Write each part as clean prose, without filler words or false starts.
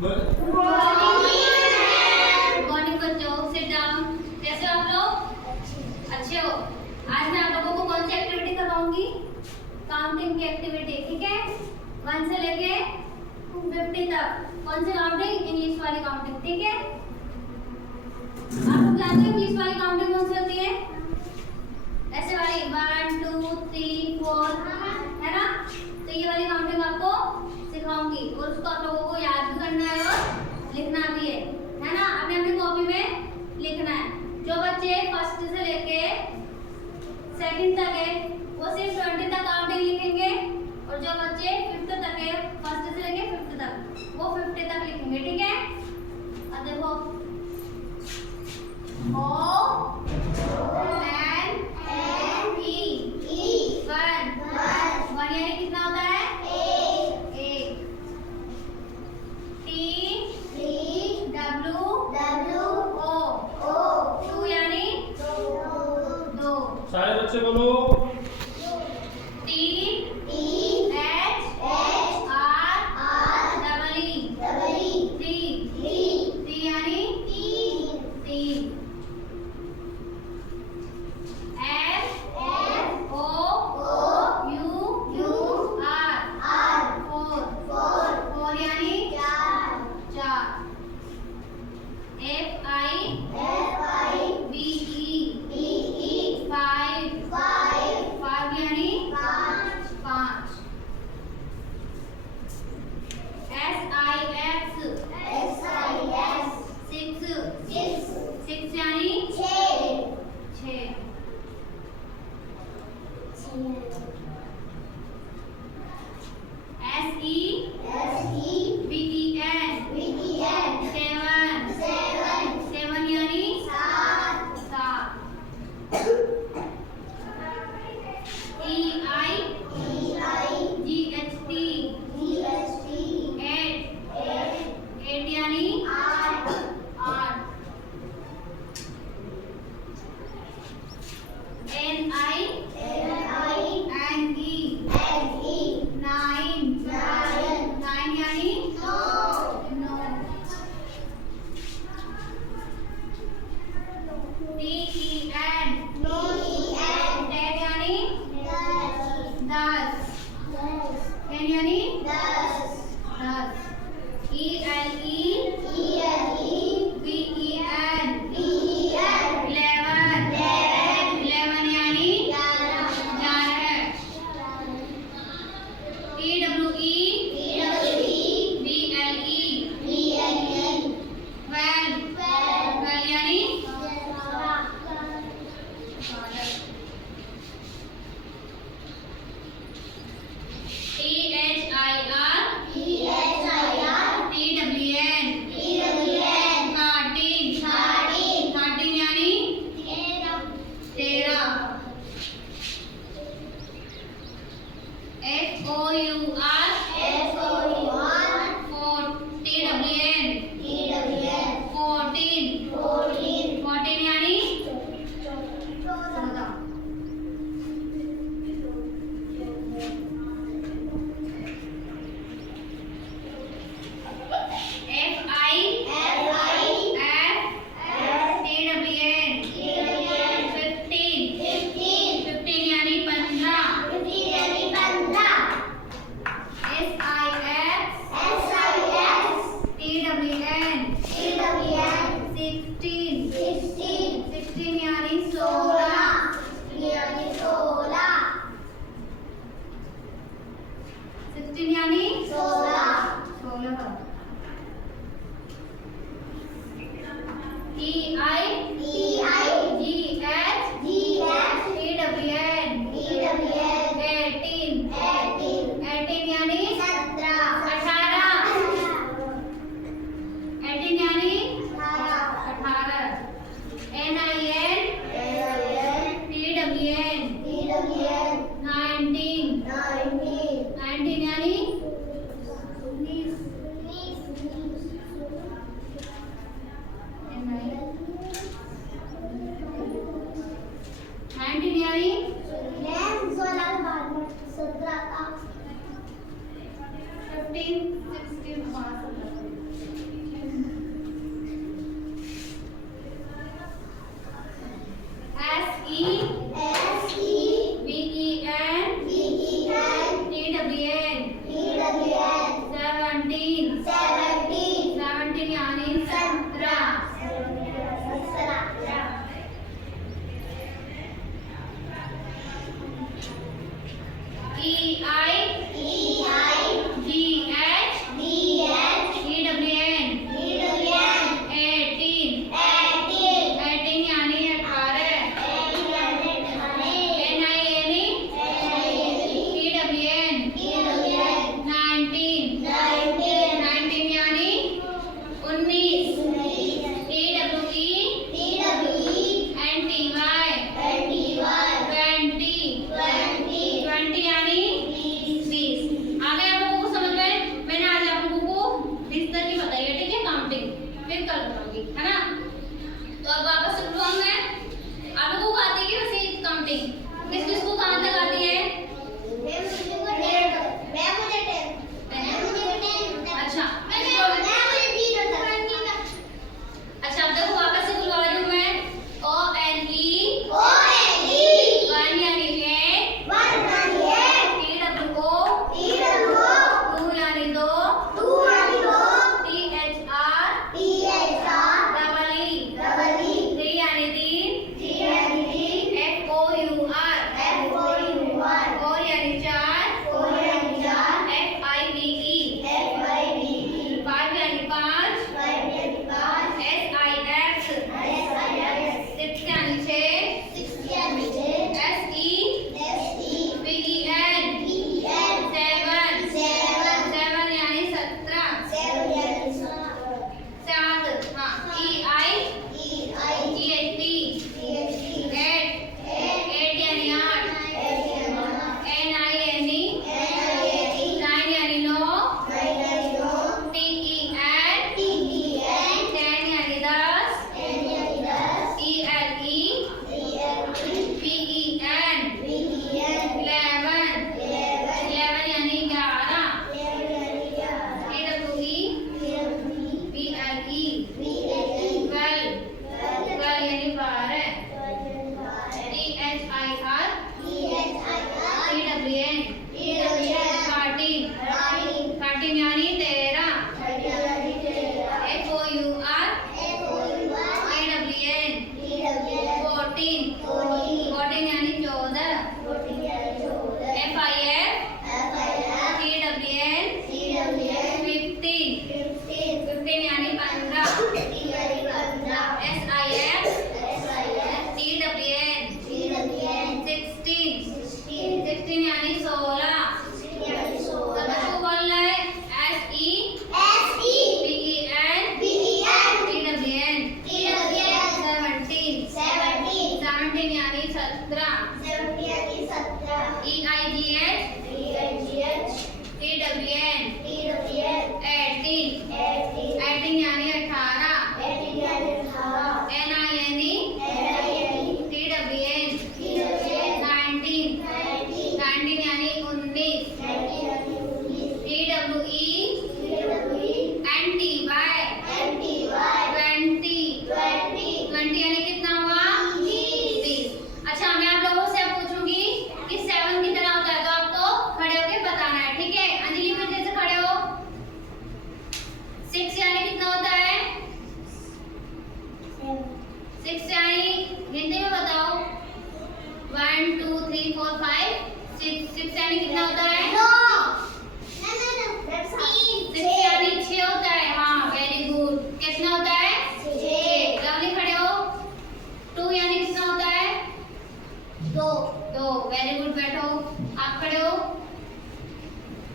Good morning बच्चों, sit down. कैसे हो आप लोग? अच्छे हो? आज मैं आप लोगों को कौन सी एक्टिविटी करवाऊंगी? काउंटिंग की एक्टिविटी, ठीक है? 1 से लेके 50 तक। कौन सी काउंटिंग? इंग्लिश वाली काउंटिंग, ठीक है? आप लोग जानते हो इंग्लिश वाली काउंटिंग कौन सी होती है? ऐसे वाली 1 2 3 4, है ना? तो ये वाली काउंटिंग आपको सिखाऊंगी और उसको आप लोगों को याद भी करना है और लिखना भी है ना? अपने अपनी कॉपी में लिखना है। जो बच्चे फर्स्ट से लेके सेकंड तक है वो सिर्फ 20 तक काउंटिंग लिखेंगे और जो बच्चे 5th तक है, फर्स्ट से लेके 5th तक, वो 50 तक लिखेंगे, ठीक है? अब देखो O N E 1 यानी कितना होता है? एक। T W O 2 यानी 2। सारे बच्चे बोलो। T H R E 3 यानी 3। F O U R 4 यानी 4। F I V E 5 कल बताऊंगी, है ना। तो अब वापस से बुलवाऊं मैं। आप लोगों को आती है वैसे काउंटिंग? किस किस को कहाँ तक आती है? अच्छा अच्छा, अब देखो वापस से बुलवा रही हूँ मैं। ONE 1 यानी एक, TWO 2 यानी दो, THR double E 3 यानी तीन, FOUR 4 यानी चार, FIVE 5 यानी पाँच, SIX 6 यानी छः, SEVEN 7 यानी 17, 7 हाँ, EIEHT 8 यानी 8, NINE 9 यानी 9, TEN 10 यानी 10, ELE PEN 11 यानी 11, TWE PLE 12 यानी 12, THIR TWN 13 यानी 13, FOUR IWN 14 यानी 14, FIF TWN 15 यानी 15, SIF TWN 16 यानी 16। तो बच्चों को बोलना है SEPEN TWN 17 यानी 17, EIGH TWN 18 यानी 18, NINE TWN 19 यानी 19, TWE NTY 20 यानी कितना हुआ? 20। अच्छा, मैं आप लोगों से अब पूछूंगी कि 7 कितना होता है, तो आपको खड़े होके बताना है, ठीक है। अंजलि मेरे से खड़े हो। 6 यानी कितना होता है? 6 यानी हिंदी में बताओ। 1 2 3 4 5 6 यानी कितना होता है? 6 यानी 6 होता है। हाँ, वेरी गुड। कितना होता है? 6। लवली खड़े हो। 2 यानी कितना होता है? 2। वेरी गुड, बैठो। आप खड़े हो।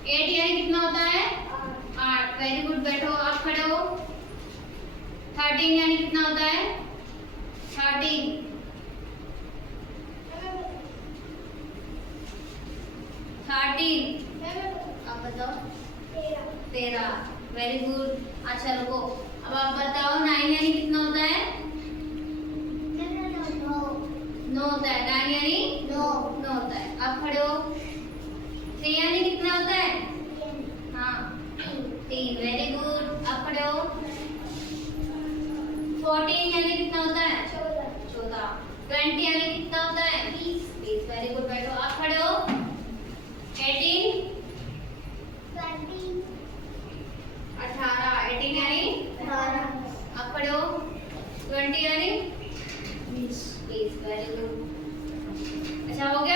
8 यानी कितना होता है? 8। वेरी गुड, बैठो। आप खड़े हो। 13 यानी कितना होता है? 13। 13 आप बताओ। 13। Very good. अच्छा रुको, अब आप बताओ 9 यानी कितना होता है? 9 होता है। 9 यानी 9 होता है। आप खड़े हो। 3 यानी कितना होता है? हाँ, 3। Very good. आप खड़े हो। 14 यानी कितना होता है? 14। 20 यानी कितना होता है? 20। वेरी गुड, बैठो। आप खड़े हो। 18 18 यानी 18। आप खड़े हो। 20 यानी 20। Very good. अच्छा, हो गया।